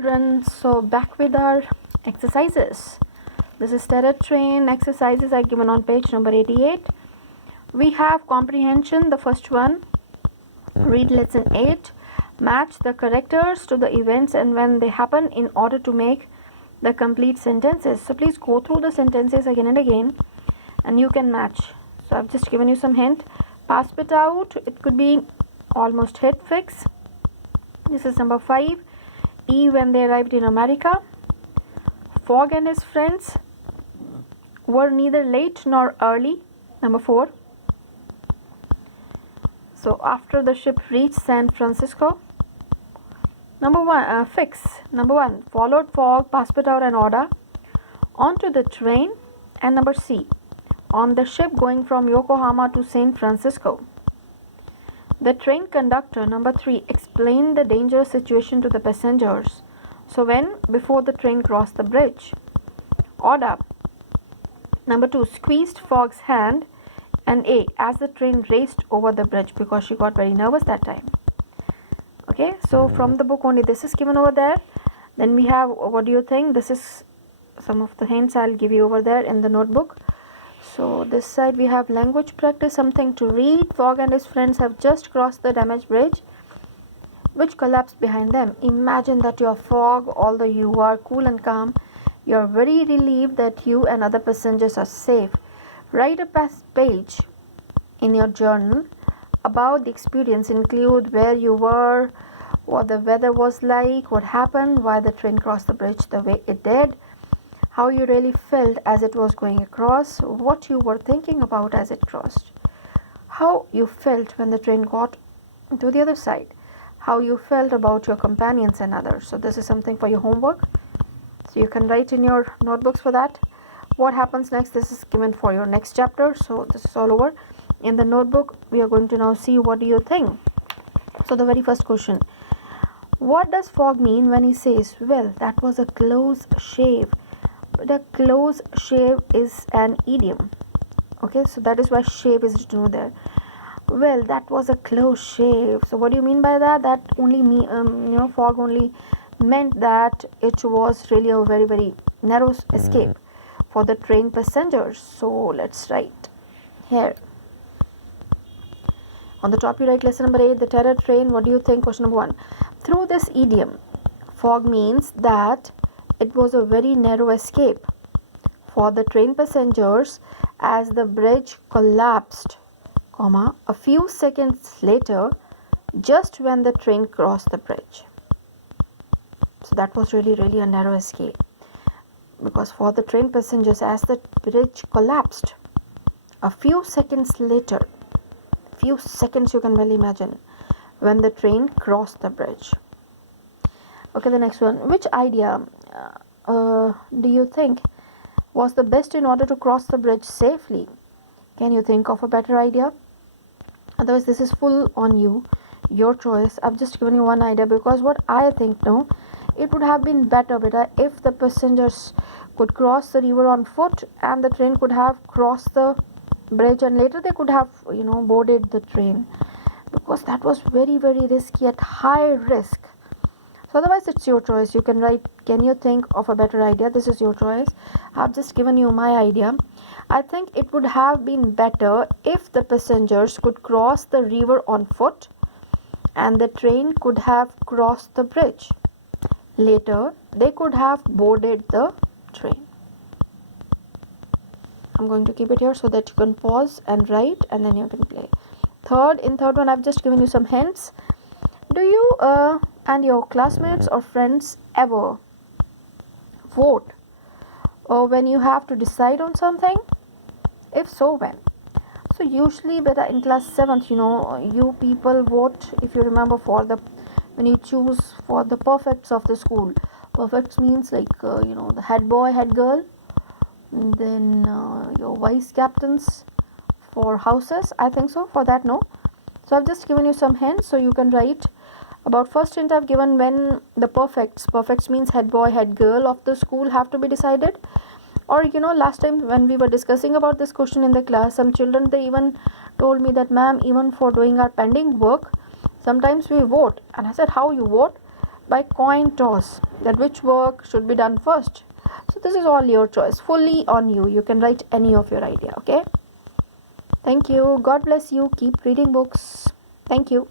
children, so back with our exercises. This is terror train. Exercises are given on page number 88. We have comprehension, the first one. Read lesson 8. Match the characters to the events and when they happen in order to make the complete sentences. So please go through the sentences again and again and you can match. So I've just given you some hint. Pass it out. It could be almost hit fix. This is number 5. E when they arrived in America. Fogg and his friends were neither late nor early. Number 4. So after the ship reached San Francisco. Number 1, fix. Number 1, followed Fogg, passed it out and order onto the train. And number C, on the ship going from Yokohama to San Francisco. The train conductor, number 3, explained the dangerous situation to the passengers. So when? Before the train crossed the bridge. Order. Number 2, squeezed Fogg's hand. And A, as the train raced over the bridge because she got very nervous that time. Okay, so from the book only this is given over there. Then we have, what do you think? This is some of the hints I'll give you over there in the notebook. So this side we have language practice, something to read. Fogg and his friends have just crossed the damaged bridge which collapsed behind them. Imagine that you're Fogg, although you are cool and calm. You're very relieved that you and other passengers are safe. Write a page in your journal about the experience. Include where you were, what the weather was like, what happened, why the train crossed the bridge the way it did, how you really felt as it was going across, what you were thinking about as it crossed, how you felt when the train got to the other side, how you felt about your companions and others. So this is something for your homework. So you can write in your notebooks for that. What happens next? This is given for your next chapter. So this is all over. In the notebook, we are going to now see what do you think. So the very first question. What does Fogg mean when he says, well, that was a close shave? But a close shave is an idiom. Okay, so that is why shave is written over there. Well, that was a close shave. So what do you mean by that? That only Fogg only meant that it was really a very, very narrow escape for the train passengers. So let's write here. On the top you write lesson number 8, the terror train. What do you think? Question number 1. Through this idiom, Fogg means that it was a very narrow escape for the train passengers as the bridge collapsed, comma, a few seconds later, just when the train crossed the bridge. So that was really, really a narrow escape. Because for the train passengers, as the bridge collapsed, a few seconds later, few seconds you can well imagine, when the train crossed the bridge. Okay, the next one. Which idea do you think was the best in order to cross the bridge safely? Can you think of a better idea? Otherwise, this is full on you, your choice. I've just given you one idea because what I think, no, it would have been better if the passengers could cross the river on foot and the train could have crossed the bridge and later they could have boarded the train, because that was very, very risky, at high risk. So otherwise it's your choice. You can write, can you think of a better idea? This is your choice. I've just given you my idea. I think it would have been better if the passengers could cross the river on foot and the train could have crossed the bridge. Later they could have boarded the train. I'm going to keep it here so that you can pause and write and then you can play. In third one, I've just given you some hints. Do you and your classmates or friends ever vote when you have to decide on something? If so, when? So usually better in class 7th, you people vote, if you remember, when you choose for the perfects of the school. Perfects means like the head boy, head girl, and then your vice captains for houses, I think so. For that, no. So I've just given you some hints so you can write. About first hint I've given, when the perfects means head boy, head girl of the school have to be decided. Or last time when we were discussing about this question in the class, some children, they even told me that, ma'am, even for doing our pending work, sometimes we vote. And I said, how you vote? by coin toss, that which work should be done first. So this is all your choice, fully on you. You can write any of your idea. Okay. Thank you. God bless you. Keep reading books. Thank you.